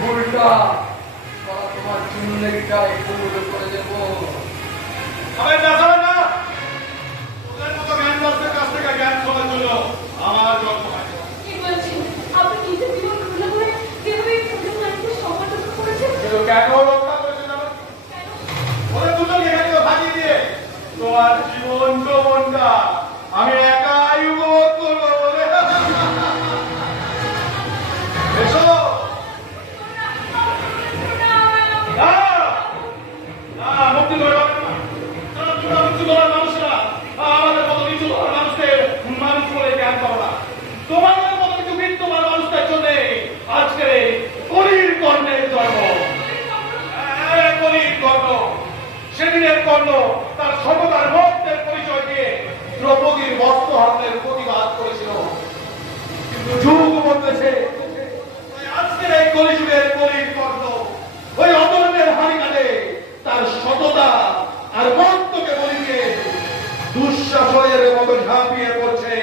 ভুলটা তোমার চুনলেটাই ভুল করে দেব। আমি না না ওদের মতো জ্ঞানদাসদের কাছ থেকে জ্ঞান শোনার জন্য আমার জন্ম হয়নি। কি বলছেন আপনি? নিজের জীবন রক্ষা করে কিভাবে ওদের মানুষকে সমর্থন করেছেন? কিন্তু কেন রক্ষা করেছেন আমার? ওদের দুজন এখানে ভাগিয়ে দিয়ে তোমার জীবন যৌবনটা আমি একাই উপভোগ করবো বলে। এসো মুক্তি করে মুক্তি করার মানুষরা আমাদের মতো কিছু মানুষকে মানুষ করে জ্ঞান পাবো না। তোমাদের মতো কিছু বিত্তমান মানুষদের জন্য আজকে কলির কর্ণের জন্ম। কলির কর্ণ সেদিনের কর্ণ তার সততার মধ্যের পরিচয় দিয়ে দ্রৌপদীর বস্ত্র হরণের প্রতিবাদ করেছিল। কিন্তু যুগ বদলেছে, আজকের এই কলিযুগের কলির কর্ণ ওই অদম্যের হানি কাটে তার সততা আর মন্তকে বলিকে দুঃশাসনের মতো ঝাঁপিয়ে পড়ছে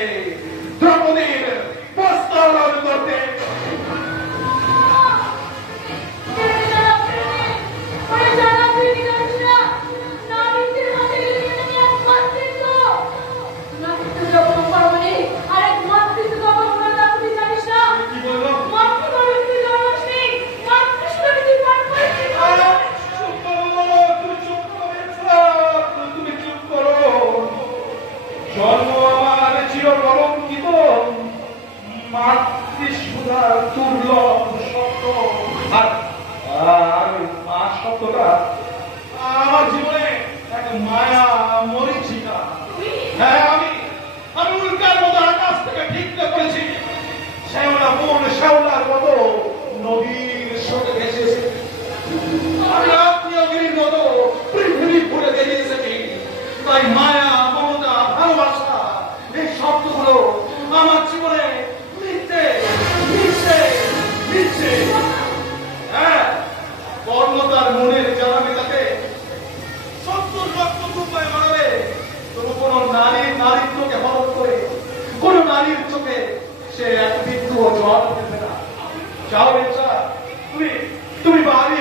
দ্রৌপদীর বস্ত্রাহরণ করতে। জন্ম আমার চির কলঙ্কিত, মাতৃসুধার দুর্লভ শব্দ আর মা শব্দটা আমার জীবনে এক মায়া মরিচিকা। হ্যাঁ আমি উল্কার মতো আকাশ থেকে ঠিকতে করেছি, শ্যাওলা বোন শ্যাওলার মতো নদীর সঙ্গে ভেসে এসেছি, আমি আত্মীয়গিরির মতো পৃথিবী ঘুরে বেরিয়ে এসেছি। তাই মায়া মমতা ভালোবাসা এই শব্দগুলো আমার জীবনে মিথ্যে মিথ্যে মিথ্যে। হ্যাঁ, কর্মতার মনের জ্বালাবে তাকে 70 লক্ষ রূপায় মারাবে, তবু কোন নারীত্বকে হরণ করে কোন নারীর চোখে সে এক বিদ্রোহ জল দেবে না। যাও বেচা, তুমি বাড়ি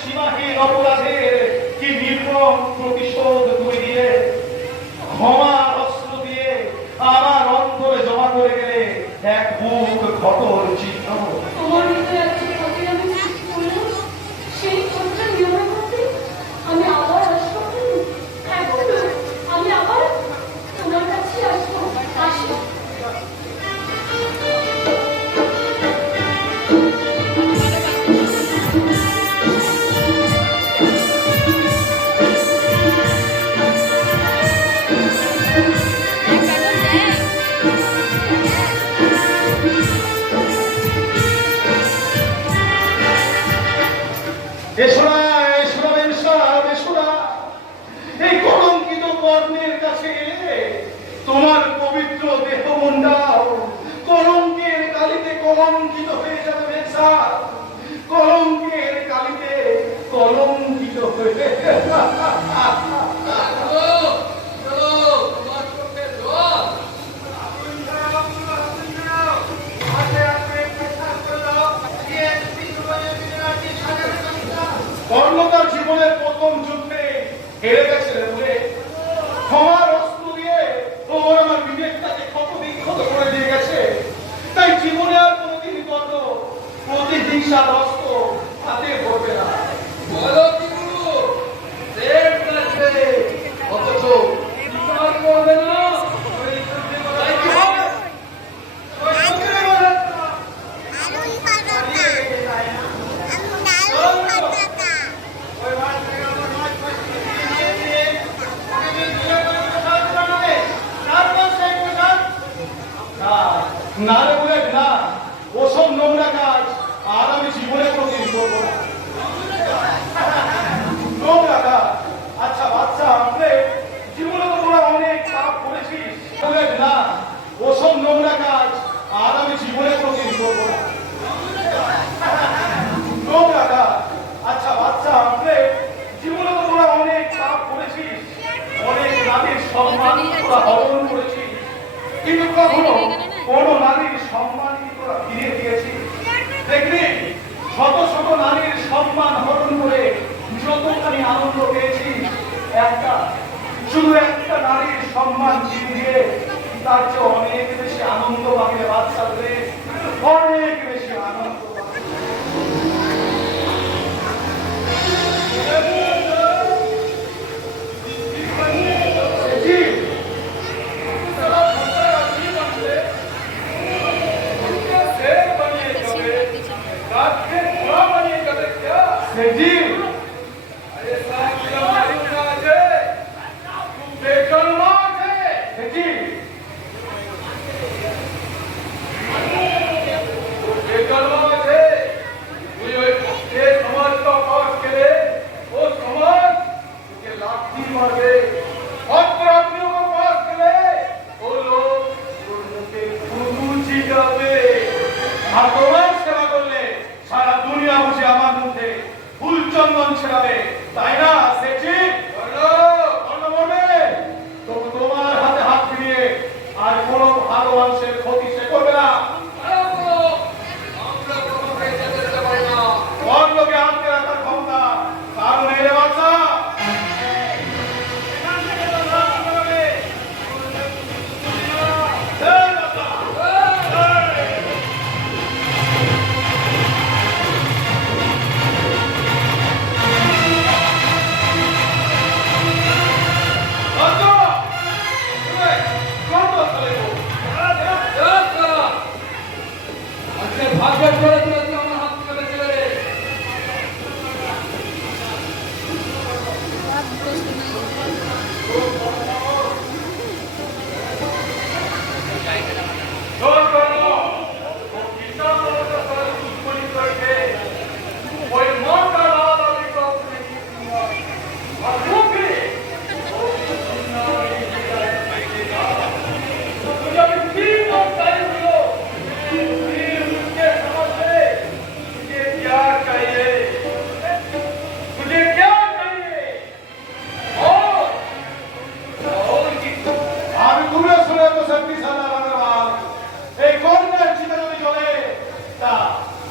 সীমাহীন অপরাধের কি নির্মম প্রতিশোধ তুমি দিয়ে ক্ষমার অস্ত্র দিয়ে আমার অন্তরে জমা করে গেলে এক বুক ক্ষতর চিহ্ন। তোমার ভিতরে আছে ক্ষতির আমি সৃষ্টি করলাম, সেই ক্ষতটা নিয়মন করতে আমি আবার আসবো। এখন আমি আবার তোমার কাছে আসবো। আসবো সম্মান তোরা হরণ করেছি, কিন্তু কখনো কোন নারীর সম্মান কি তোরা ফিরিয়ে দিয়েছি? দেখবি শত শত নারীর সম্মান হরণ করে যতখানি আনন্দ পেয়েছি, শুধু একটা নারীর সম্মান ফিরিয়ে তার চেয়ে অনেক বেশি আনন্দ পাবে বাচ্চাদের, অনেক বেশি আনন্দ পাবে। আর তোমার সেবা করলে সারা দুনিয়া বুঝে আমার মুখে ফুল চন্দন ছেড়াবে, তাই না সেঠি? তবু তোমার হাতে হাত ফিরিয়ে আর কোন ভালো মানুষের ক্ষতি সে করবে না। অন্যকে আটকে রাখার ক্ষমতা কারণ এর বাচ্চা ভাগ্যের করে তুলেছে আমার হাত থেকে বেঁচে গেলে।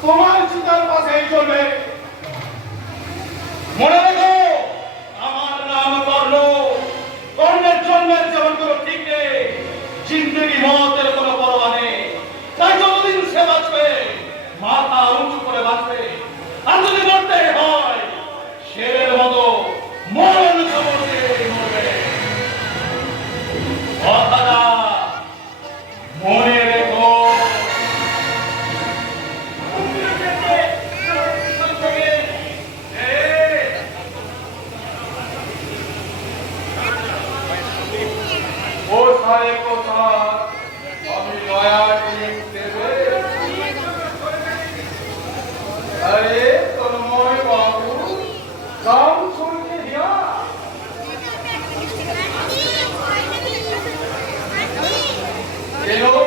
তোমার চিতার পাশেই চলবে। মনে রেখো, আমার নাম কর্ণ। কর্ণের জন্মের যেমন কোনো ঠিক নেই, জিন্দগি মতের কোনো পরোয়া নেই। তাই যতদিন সে বাঁচবে মাথা উঁচু করে বাঁচবে, আর যদি মরতে হয় শেরের মতো মরণ খবর দিয়ে মরবে। কথাটা মনে রেখো। আমি নয়া দেবে। আরে তন্ময় বাবু গাম শুনতে দিয়া এলো